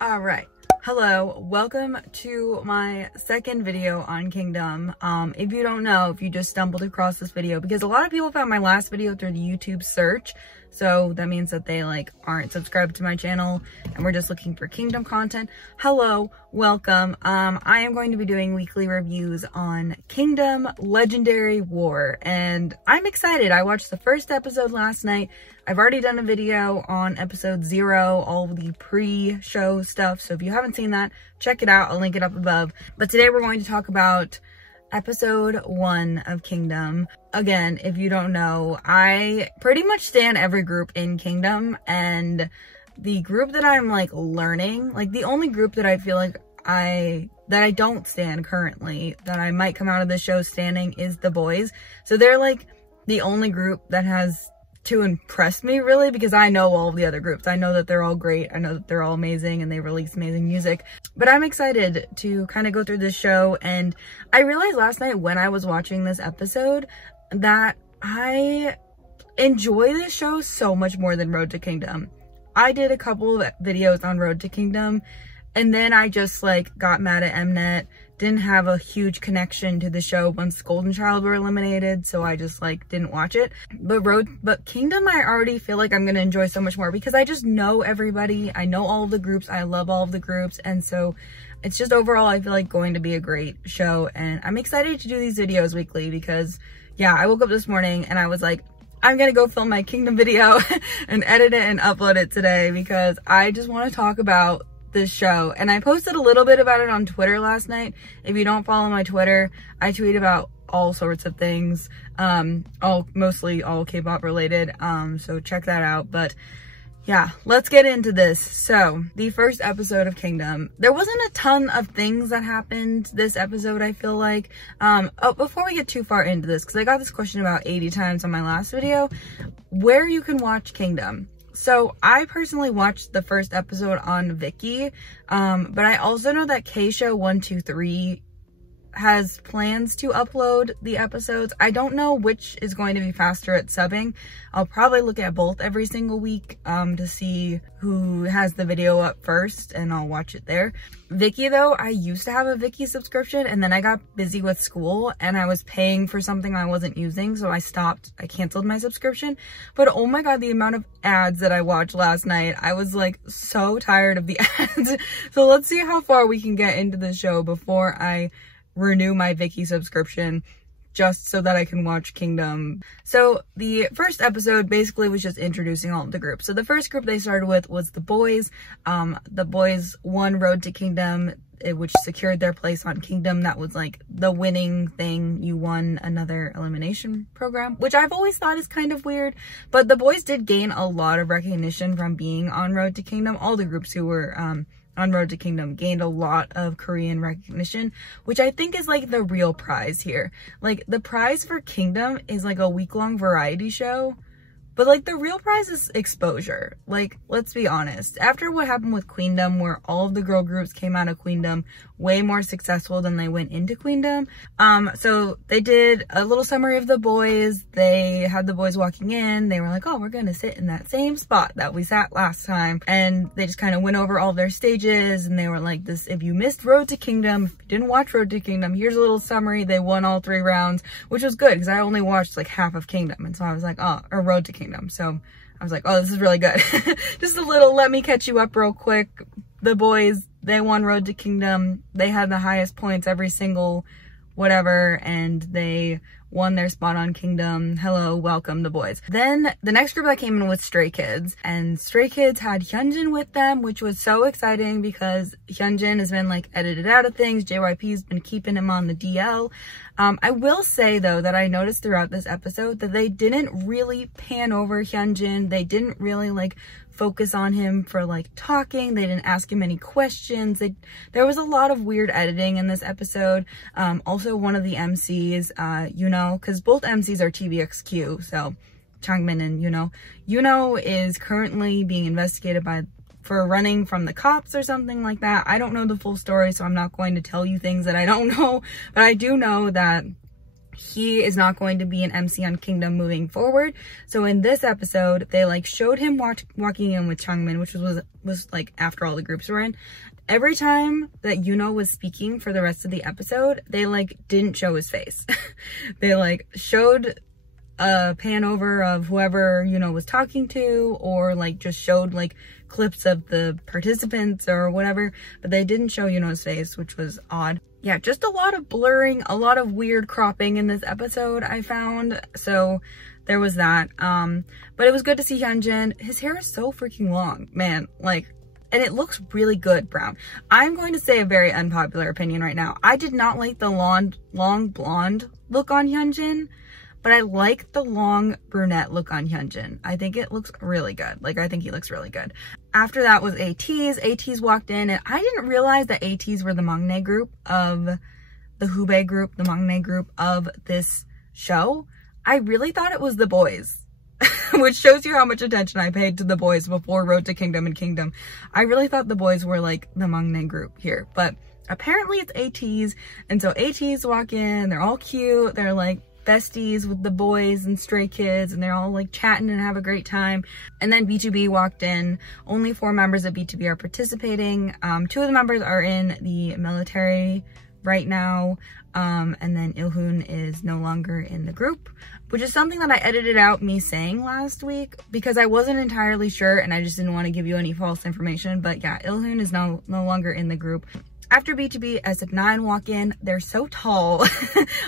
All right. Hello, welcome to my second video on Kingdom. If you don't know, if you just stumbled across this video, because a lot of people found my last video through the YouTube search, so that means that they aren't subscribed to my channel and we're just looking for Kingdom content. Hello, welcome. I am going to be doing weekly reviews on Kingdom Legendary War, and I'm excited. I watched the first episode last night. I've already done a video on episode 0, all of the pre-show stuff, so if you haven't seen that, check it out. I'll link it up above. But today we're going to talk about episode 1 of Kingdom. Again, if you don't know, I pretty much stan every group in Kingdom, and the group that I'm learning, the only group that I feel like I don't stan currently, that I might come out of this show standing, is the boys. So they're the only group that has to impress me, really, because I know all of the other groups. I know that they're all great. I know that they're all amazing and they release amazing music. But I'm excited to kind of go through this show, and I realized last night when I was watching this episode that I enjoy this show so much more than Road to Kingdom. I did a couple of videos on Road to Kingdom, and then I just got mad at MNET. Didn't have a huge connection to the show once Golden Child were eliminated, so I just didn't watch it. But Kingdom, I already feel like I'm gonna enjoy so much more because I just know everybody. I know all of the groups. I love all of the groups, and so it's just overall I feel like going to be a great show, and I'm excited to do these videos weekly because yeah, I woke up this morning and I was like, I'm gonna go film my Kingdom video and edit it and upload it today because I just want to talk about this show. And I posted a little bit about it on Twitter last night. If you don't follow my Twitter, I tweet about all sorts of things, mostly all K-pop related, so check that out. But yeah, let's get into this. So the first episode of Kingdom, there wasn't a ton of things that happened this episode, I feel like. Before we get too far into this, because I got this question about 80 times on my last video, where you can watch Kingdom. So I personally watched the first episode on Viki, but I also know that Keisha123 has plans to upload the episodes. I don't know which is going to be faster at subbing. I'll probably look at both every single week to see who has the video up first, and I'll watch it there. Viki though, I used to have a Viki subscription, and then I got busy with school and I was paying for something I wasn't using, so I canceled my subscription. But oh my god, the amount of ads that I watched last night, I was so tired of the ads. So let's see how far we can get into the show before I renew my Viki subscription, just so that I can watch Kingdom. So the first episode basically was just introducing all of the groups. So the first group they started with was the boys. The boys won Road to Kingdom, which secured their place on Kingdom. That was the winning thing. You won another elimination program, which I've always thought is kind of weird. But the boys did gain a lot of recognition from being on Road to Kingdom. All the groups who were on Road to Kingdom gained a lot of Korean recognition, which I think is the real prize here. The prize for Kingdom is a week-long variety show, but the real prize is exposure. Let's be honest. After what happened with Queendom, where all of the girl groups came out of Queendom way more successful than they went into Queendom, so they did a little summary of the boys. They had the boys walking in. They were like, oh, we're gonna sit in that same spot that we sat last time, and they just kind of went over all their stages, and they were like, this, if you missed Road to Kingdom, if you didn't watch Road to Kingdom, here's a little summary. They won all 3 rounds, which was good because I only watched half of Kingdom, and so I was like, oh, or Road to Kingdom, so I was like, oh, this is really good. Just a little, let me catch you up real quick. The boys, they won Road to Kingdom. They had the highest points every single whatever, and they won their spot on Kingdom. Hello, welcome, the boys. Then the next group that came in was Stray Kids, and Stray Kids had Hyunjin with them, which was so exciting because Hyunjin has been edited out of things. JYP's been keeping him on the DL. I will say though that I noticed throughout this episode that they didn't really pan over Hyunjin. They didn't really focus on him for talking. They didn't ask him any questions. There was a lot of weird editing in this episode. Also one of the MCs, because both MCs are TVXQ, so Changmin and Yuno is currently being investigated for running from the cops or something like that. I don't know the full story, so I'm not going to tell you things that I don't know, but I do know that he is not going to be an MC on Kingdom moving forward. So in this episode, they like showed him walking in with Changmin, which was like after all the groups were in. Every time that Yuno was speaking for the rest of the episode, they like didn't show his face. They like showed a pan over of whoever Yuno was talking to, or like just showed like clips of the participants or whatever, but they didn't show Yuno's face, which was odd. Yeah, just a lot of blurring, a lot of weird cropping in this episode I found. So there was that. But it was good to see Hyunjin. His hair is so freaking long, man. Like, and it looks really good brown. I'm going to say a very unpopular opinion right now. I did not like the long blonde look on Hyunjin, but I like the long brunette look on Hyunjin. I think it looks really good. Like, I think he looks really good. After that was ATEEZ. ATEEZ walked in, and I didn't realize that ATEEZ were the Mangne group of the Hubei group, the Mangne group of this show. I really thought it was the boys, which shows you how much attention I paid to the boys before Road to Kingdom and Kingdom. I really thought the boys were like the Mangne group here, but apparently it's ATEEZ. And so ATEEZ walk in, they're all cute. They're like besties with the boys and Stray Kids, and they're all like chatting and have a great time. And then B2B walked in. Only 4 members of B2B are participating. 2 of the members are in the military right now, and then Ilhoon is no longer in the group, which is something that I edited out me saying last week because I wasn't entirely sure and I just didn't want to give you any false information. But yeah, Ilhoon is no longer in the group. After B2B, SF9 walk in. They're so tall.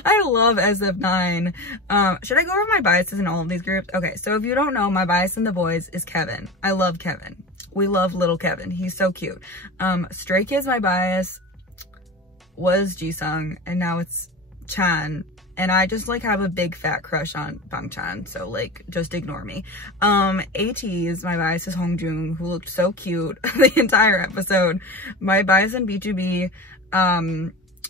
I love SF9. Should I go over my biases in all of these groups? Okay, so if you don't know, my bias in the boys is Kevin. I love Kevin. We love little Kevin. He's so cute. Stray Kids, my bias was Jisung, and now it's Chan. And I just like have a big fat crush on Bangchan, so like just ignore me. ATEEZ, my bias is Hongjun, who looked so cute the entire episode. My bias in B2B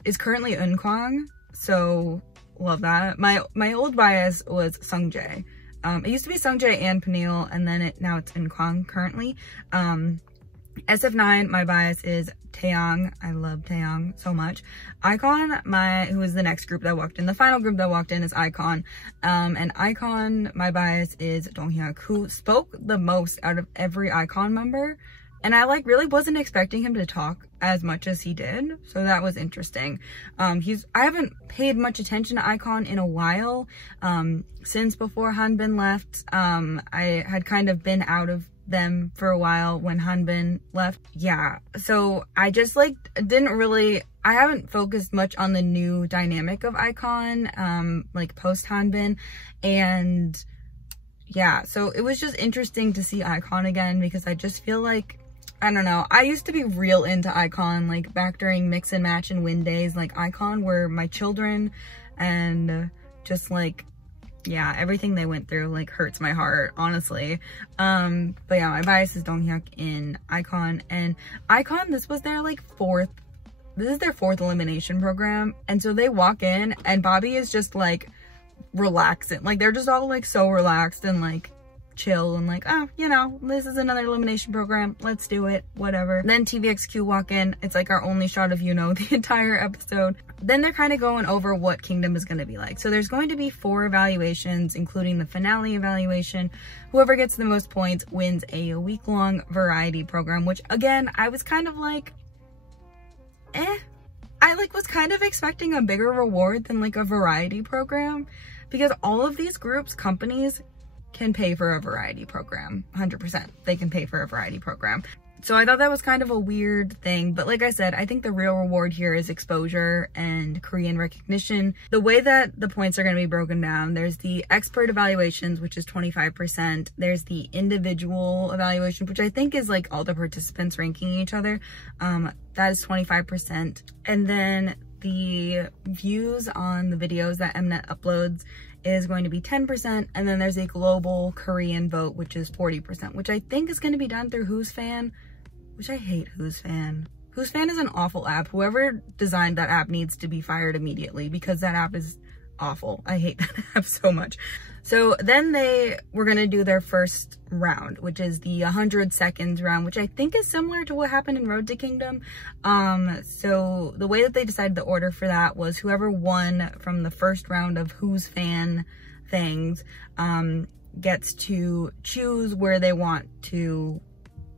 is currently Eunkwang, so love that. My old bias was Sungjae. It used to be Sungjae and Peniel, and then now it's Eunkwang currently. SF9, my bias is Taeyang. I love Taeyang so much. iKON, who is the next group that walked in. The final group that walked in is iKON. And iKON, my bias is Donghyuk, who spoke the most out of every iKON member. And I like really wasn't expecting him to talk as much as he did. So that was interesting. I haven't paid much attention to iKON in a while. Since before Hanbin left, I had kind of been out of them for a while when Hanbin left. Yeah, so I just like I haven't focused much on the new dynamic of iKON like post Hanbin, and yeah, so it was just interesting to see iKON again because I just feel like, I don't know, I used to be real into iKON like back during mix and match and win days. Like iKON were my children, and just like, yeah, everything they went through like hurts my heart, honestly. But yeah, my bias is Donghyuk in iKON, and iKON, this is their 4th elimination program, and so they walk in and Bobby is just like relaxing, like they're just all like so relaxed and like chill and like, oh, you know, this is another elimination program, let's do it, whatever. Then TVXQ walk in. It's like our only shot of Yuno the entire episode. Then they're kind of going over what Kingdom is going to be like. So there's going to be 4 evaluations, including the finale evaluation. Whoever gets the most points wins a week-long variety program, which again, I was kind of like, I like was kind of expecting a bigger reward than like a variety program, because all of these groups, companies, can pay for a variety program. 100%. They can pay for a variety program. So I thought that was kind of a weird thing. But like I said, I think the real reward here is exposure and Korean recognition. The way that the points are going to be broken down, there's the expert evaluations, which is 25%. There's the individual evaluation, which I think is like all the participants ranking each other. That is 25%. And then the views on the videos that MNET uploads is going to be 10%, and then there's a global Korean vote, which is 40%, which I think is going to be done through Who's Fan, which I hate Who's Fan. Who's Fan is an awful app. Whoever designed that app needs to be fired immediately, because that app is awful. I hate that app so much. So then they were going to do their first round, which is the 100 seconds round, which I think is similar to what happened in Road to Kingdom. So the way that they decided the order for that was whoever won from the first round of Who's Fan things gets to choose where they want to,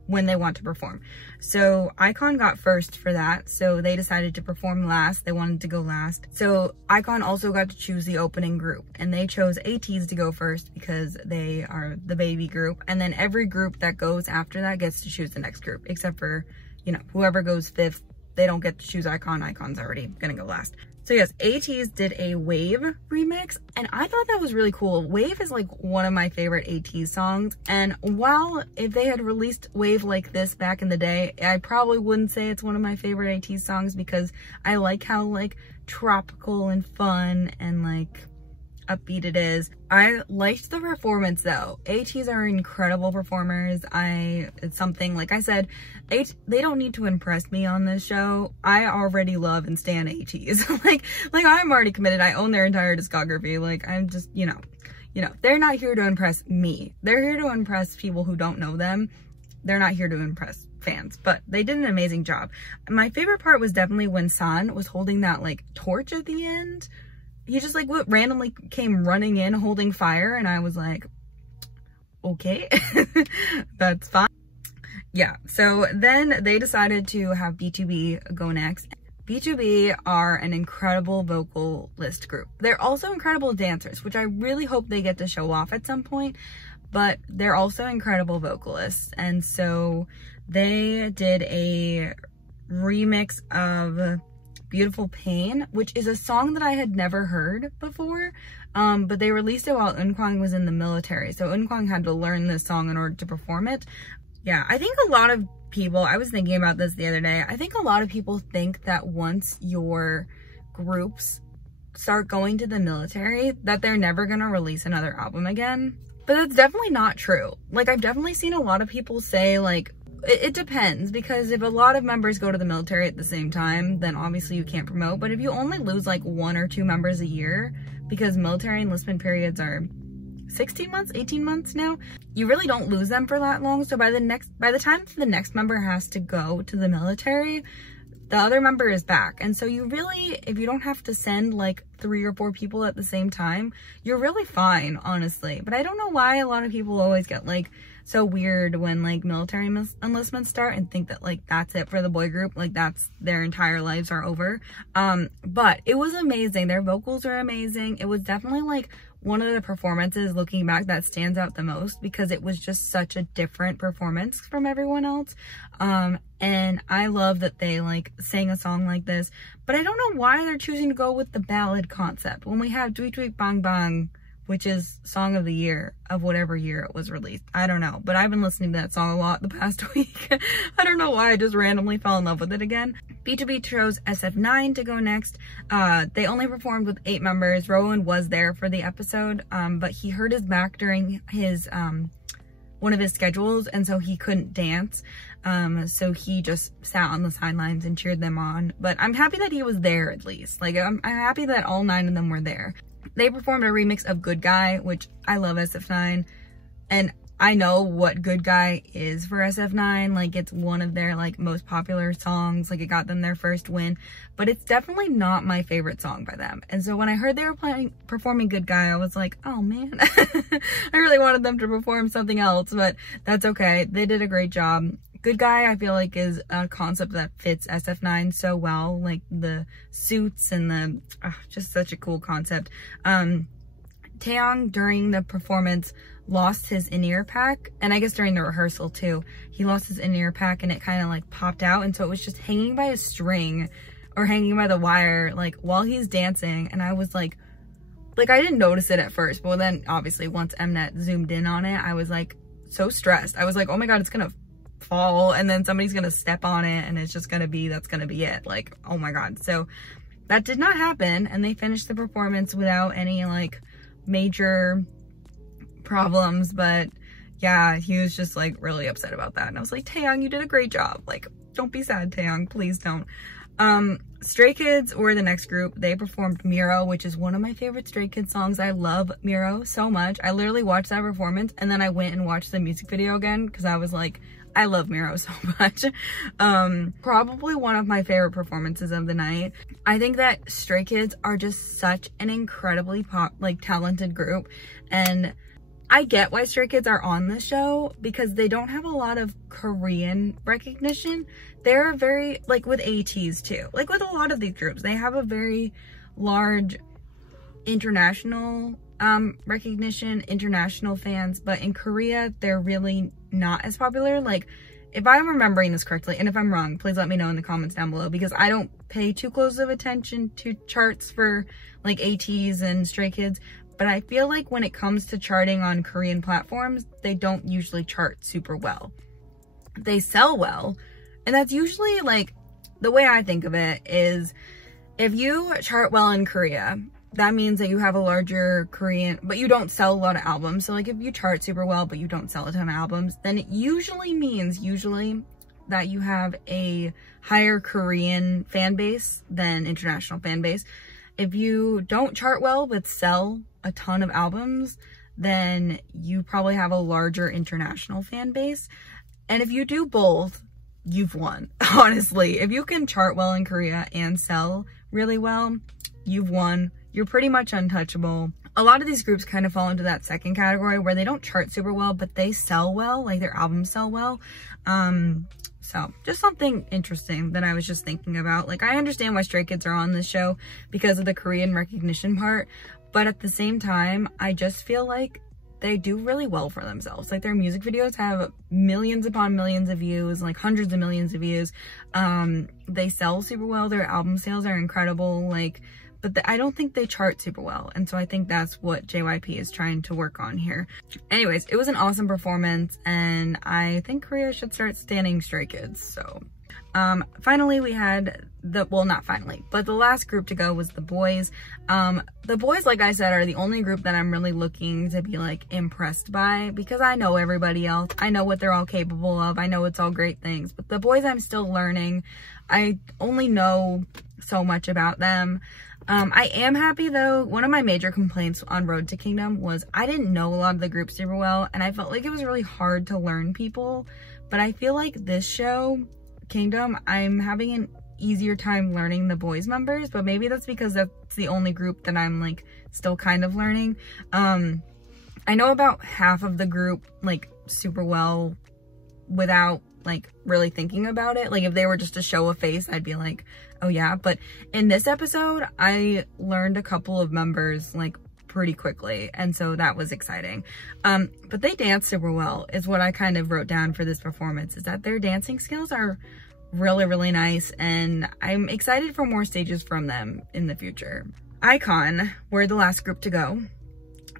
when they want to perform. So Icon got first for that, so they decided to perform last. They wanted to go last. So Icon also got to choose the opening group, and they chose ATEEZ to go first because they are the baby group, and then every group that goes after that gets to choose the next group, except for, you know, whoever goes fifth, they don't get to choose Icon. Icon's already gonna go last. So yes, ATEEZ did a Wave remix, and I thought that was really cool. Wave is like one of my favorite ATEEZ songs, and while if they had released Wave like this back in the day, I probably wouldn't say it's one of my favorite ATEEZ songs because I like how like tropical and fun and like upbeat it is. I liked the performance though. ATEEZ are incredible performers. It's something, like I said, they don't need to impress me on this show. I already love and stan ATEEZ. like I'm already committed. I own their entire discography. Like I'm just, you know, they're not here to impress me. They're here to impress people who don't know them. They're not here to impress fans, but they did an amazing job. My favorite part was definitely when San was holding that like torch at the end. He just like randomly came running in holding fire, and I was like, okay, that's fine. Yeah, so then they decided to have B2B go next. B2B are an incredible vocalist group. They're also incredible dancers, which I really hope they get to show off at some point, but they're also incredible vocalists. And so they did a remix of Beautiful Pain, which is a song that I had never heard before, but they released it while Unkwang was in the military, so Unkwang had to learn this song in order to perform it. Yeah, I think a lot of people, I was thinking about this the other day, I think a lot of people think that once your groups start going to the military, that they're never gonna release another album again, but that's definitely not true. Like, I've definitely seen a lot of people say, like, it depends, because if a lot of members go to the military at the same time, then obviously you can't promote. But if you only lose like 1 or 2 members a year, because military enlistment periods are 16 months, 18 months now, you really don't lose them for that long. So by the time the next member has to go to the military, the other member is back. And so you really, if you don't have to send like 3 or 4 people at the same time, you're really fine, honestly. But I don't know why a lot of people always get like so weird when like military enlistments start and think that like that's it for the boy group, like that's their entire lives are over. But it was amazing. Their vocals are amazing. It was definitely like one of the performances looking back that stands out the most, because it was just such a different performance from everyone else. And I love that they like sang a song like this, but I don't know why they're choosing to go with the ballad concept when we have Tweet Tweet Bang Bang, which is song of the year of whatever year it was released. I don't know, but I've been listening to that song a lot the past week. I don't know why, I just randomly fell in love with it again. B2B chose SF9 to go next. They only performed with 8 members. Rowan was there for the episode, but he hurt his back during his one of his schedules, and so he couldn't dance. So he just sat on the sidelines and cheered them on. But I'm happy that he was there at least. Like, I'm happy that all 9 of them were there. They performed a remix of Good Guy, which I love SF9, and I know what Good Guy is for SF9. Like, it's one of their like most popular songs. Like, it got them their first win, but it's definitely not my favorite song by them. And so when I heard they were performing Good Guy, I was like, oh man, I really wanted them to perform something else, but that's okay. They did a great job. Good Guy, I feel like, is a concept that fits SF9 so well. Like the suits and the, just such a cool concept. Taeyong, during the performance, lost his in-ear pack, and I guess during the rehearsal too, he lost his in-ear pack and it kind of like popped out, and so it was just hanging by a string or hanging by the wire like while he's dancing. And I was like I didn't notice it at first, but then obviously once MNET zoomed in on it, I was like so stressed. I was like, oh my god, it's gonna fall and then somebody's gonna step on it and it's just gonna be, that's gonna be it. Like, oh my god. So that did not happen, and they finished the performance without any like major problems. But yeah, he was just like really upset about that, and I was like, Taeyong, you did a great job. Like, don't be sad, Taeyong, please don't. Stray Kids were the next group. They performed Miro, which is one of my favorite Stray Kids songs. I love Miro so much. I literally watched that performance and then I went and watched the music video again because I was like, I love Miro so much. Probably one of my favorite performances of the night. I think that Stray Kids are just such an incredibly talented group, and I get why Stray Kids are on this show because they don't have a lot of Korean recognition. They're very, like with ATEEZ too, like with a lot of these groups, they have a very large international recognition, international fans, but in Korea, they're really not as popular. Like, if I'm remembering this correctly, and if I'm wrong, please let me know in the comments down below, because I don't pay too close of attention to charts for like ATEEZ and Stray Kids, but I feel like when it comes to charting on Korean platforms, they don't usually chart super well. They sell well, and that's usually, like, the way I think of it is, if you chart well in Korea, that means that you have a larger Korean, but you don't sell a lot of albums. So like if you chart super well, but you don't sell a ton of albums, then it usually means that you have a higher Korean fan base than international fan base. If you don't chart well but sell a ton of albums, then you probably have a larger international fan base. And if you do both, you've won. Honestly, if you can chart well in Korea and sell really well, you've won. You're pretty much untouchable. A lot of these groups kind of fall into that second category where they don't chart super well, but they sell well, like their albums sell well. So just something interesting that I was just thinking about. Like, I understand why Stray Kids are on this show because of the Korean recognition part, but at the same time, I just feel like they do really well for themselves. Like, their music videos have millions upon millions of views, like hundreds of millions of views. They sell super well. Their album sales are incredible. Like, but I don't think they chart super well. And so I think that's what JYP is trying to work on here. Anyways, it was an awesome performance, and I think Korea should start standing Stray Kids. So finally we had well, not finally, but the last group to go was the boys. The boys, like I said, are the only group that I'm really looking to be like impressed by, because I know everybody else. I know what they're all capable of. I know it's all great things, but the boys, I'm still learning. I only know so much about them. I am happy though. One of my major complaints on Road to Kingdom was I didn't know a lot of the groups super well, and I felt like it was really hard to learn people. But I feel like this show, Kingdom, I'm having an easier time learning the boys members, but maybe that's because that's the only group that I'm like still kind of learning. I know about half of the group like super well without like really thinking about it. Like, if they were just to show a face, I'd be like, oh yeah. But in this episode, I learned a couple of members like pretty quickly, and so that was exciting. But they dance super well is what I kind of wrote down for this performance, is that their dancing skills are really, really nice, and I'm excited for more stages from them in the future. iKON were the last group to go.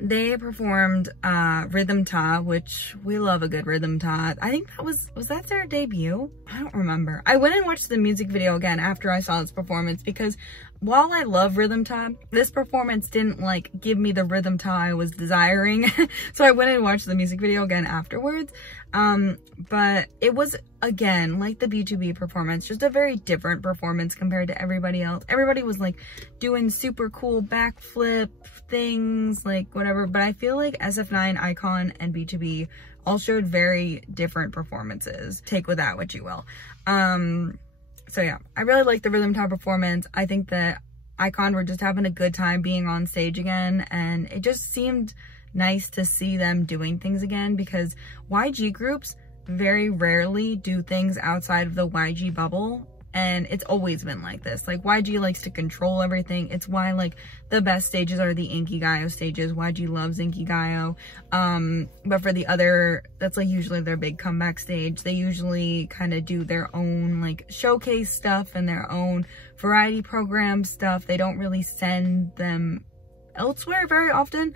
They performed Rhythm Ta, which we love a good Rhythm Ta. I think that was that their debut? I don't remember. I went and watched the music video again after I saw this performance, because while I love Rhythm Ta, this performance didn't like give me the Rhythm Ta I was desiring. So I went and watched the music video again afterwards. But it was, again, like the B2B performance, just a very different performance compared to everybody else. Everybody was like doing super cool backflip things, like whatever. But I feel like SF9, iKON, and B2B all showed very different performances. Take with that what you will. So yeah, I really like the Rhythm Ta performance. I think that iKON were just having a good time being on stage again, and it just seemed nice to see them doing things again, because YG groups very rarely do things outside of the YG bubble, and it's always been like this. Like, YG likes to control everything. It's why like the best stages are the Inkigayo stages. YG loves Inkigayo. But for the other, that's like usually their big comeback stage. They usually kind of do their own like showcase stuff and their own variety program stuff. They don't really send them elsewhere very often.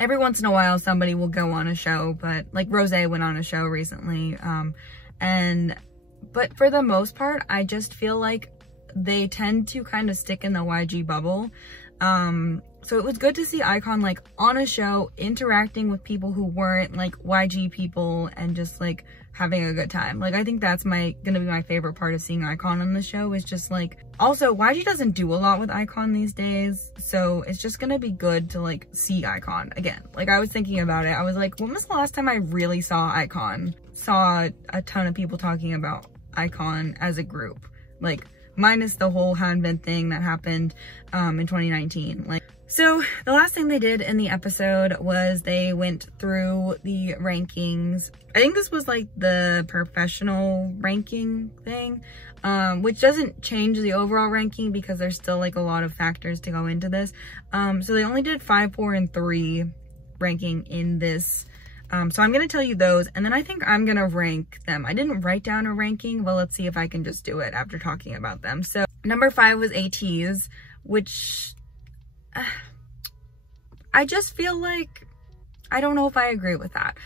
Every once in a while somebody will go on a show, but like Rose went on a show recently. But for the most part, I just feel like they tend to kind of stick in the YG bubble. So it was good to see iKON like on a show, interacting with people who weren't like YG people and just like having a good time. Like I think that's gonna be my favorite part of seeing iKON on the show, is just like, also YG doesn't do a lot with iKON these days, so it's just gonna be good to like see iKON again. Like I was thinking about it, I was like, when was the last time I really saw iKON? Saw a ton of people talking about iKON as a group, like minus the whole Hanbin thing that happened in 2019. Like, so the last thing they did in the episode was they went through the rankings. I think this was like the professional ranking thing, which doesn't change the overall ranking because there's still like a lot of factors to go into this. So they only did 5, 4, and 3 ranking in this. So I'm going to tell you those, and then I think I'm going to rank them. I didn't write down a ranking, but let's see if I can just do it after talking about them. So number 5 was ATEEZ, which I just feel like, I don't know if I agree with that.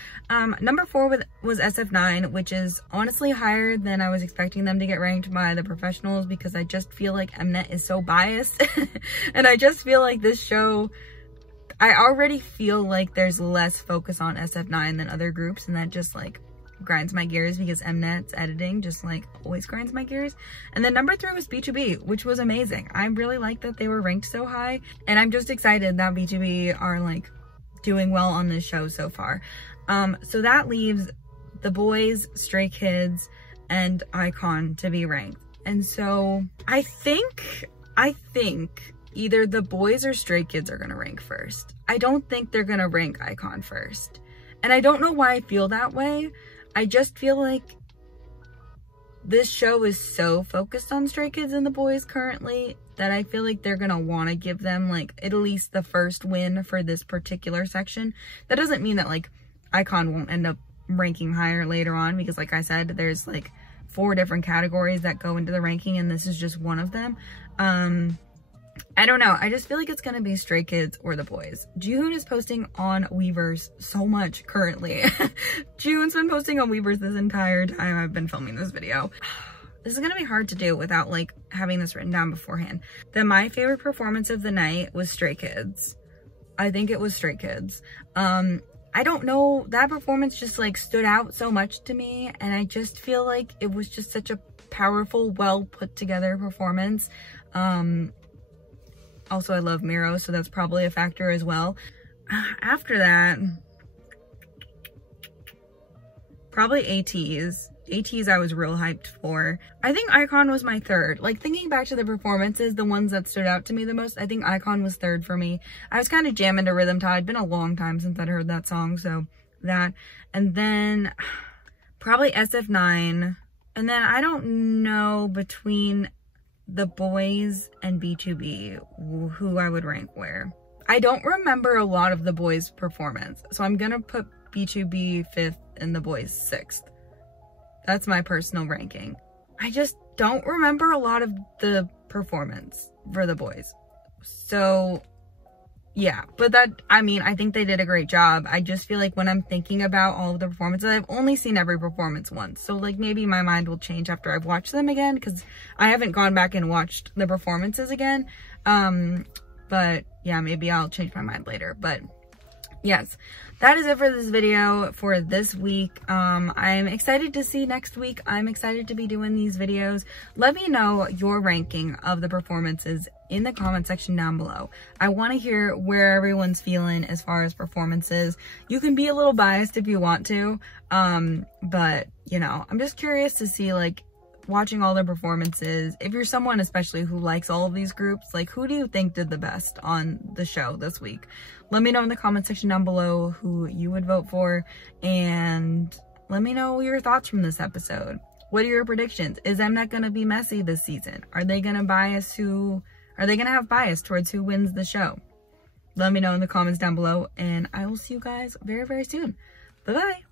Number 4 was SF9, which is honestly higher than I was expecting them to get ranked by the professionals, because I just feel like MNET is so biased. And I just feel like this show, I already feel like there's less focus on SF9 than other groups, and that just like grinds my gears, because MNET's editing just like always grinds my gears. And then number 3 was B2B, which was amazing. I really like that they were ranked so high, and I'm just excited that B2B are like doing well on this show so far. So that leaves the boys, Stray Kids, and iKON to be ranked. And so I think either the boys or Stray Kids are gonna rank first. I don't think they're gonna rank iKON first. And I don't know why I feel that way. I just feel like this show is so focused on Stray Kids and the boys currently that I feel like they're gonna wanna give them like at least the first win for this particular section. That doesn't mean that like iKON won't end up ranking higher later on, because like I said, there's like 4 different categories that go into the ranking, and this is just one of them. I don't know. I just feel like it's going to be Stray Kids or the boys. Jihoon is posting on Weverse so much currently. Jihoon's been posting on Weverse this entire time I've been filming this video. This is going to be hard to do without like having this written down beforehand. My favorite performance of the night was Stray Kids. I think it was Stray Kids. I don't know, that performance just like stood out so much to me, and I just feel like it was just such a powerful, well put together performance. Also, I love Miro, so that's probably a factor as well. After that, probably ATEEZ. ATEEZ I was real hyped for. I think iKON was my 3rd. Like thinking back to the performances, the ones that stood out to me the most, I think iKON was 3rd for me. I was kind of jamming to Rhythm Tide. Been a long time since I'd heard that song, so that. And then probably SF9. And then I don't know between the boys and B2B who I would rank where. I don't remember a lot of the boys' performance, so I'm gonna put B2B 5th and the boys 6th. That's my personal ranking. I just don't remember a lot of the performance for the boys. So yeah, but that, I mean, I think they did a great job. I just feel like when I'm thinking about all of the performances, I've only seen every performance once. So like maybe my mind will change after I've watched them again, because I haven't gone back and watched the performances again. But yeah, maybe I'll change my mind later. But yes, that is it for this video for this week. I'm excited to see next week. I'm excited to be doing these videos. Let me know your ranking of the performances in the comment section down below. I want to hear where everyone's feeling as far as performances. You can be a little biased if you want to, but you know, I'm just curious to see, like, watching all their performances, if you're someone especially who likes all of these groups, like, who do you think did the best on the show this week? Let me know in the comment section down below who you would vote for, and let me know your thoughts from this episode. What are your predictions? Is MNET gonna be messy this season? Are they gonna have bias towards who wins the show? Let me know in the comments down below, and I will see you guys very, very soon. Bye-bye.